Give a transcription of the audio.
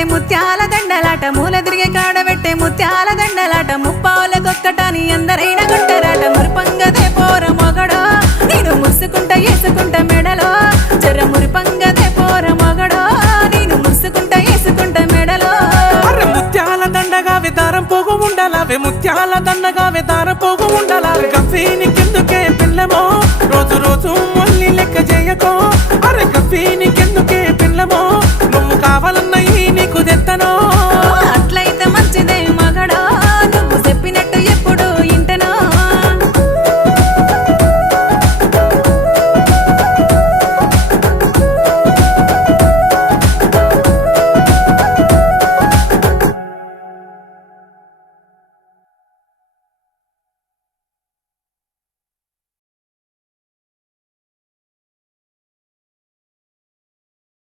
పెట్టే ముత్యాల దండలాట మూల తిరిగే కాడ పెట్టే ముత్యాల దండలాట ముప్పావులకొక్కటాని అందరైనా గుంటరాట మురిపంగదే పోర మొగడో నేను ముసుకుంట వేసుకుంట మెడలో జర మురిపంగదే పోర మొగడో నేను ముసుకుంట వేసుకుంట మెడలో ముత్యాల దండగా విదారం పోగు ఉండాలవే ముత్యాల దండగా విదారం పోగు ఉండాలి గఫీని కిందుకే పిల్లమో రోజు రోజు మళ్ళీ లెక్క చేయకో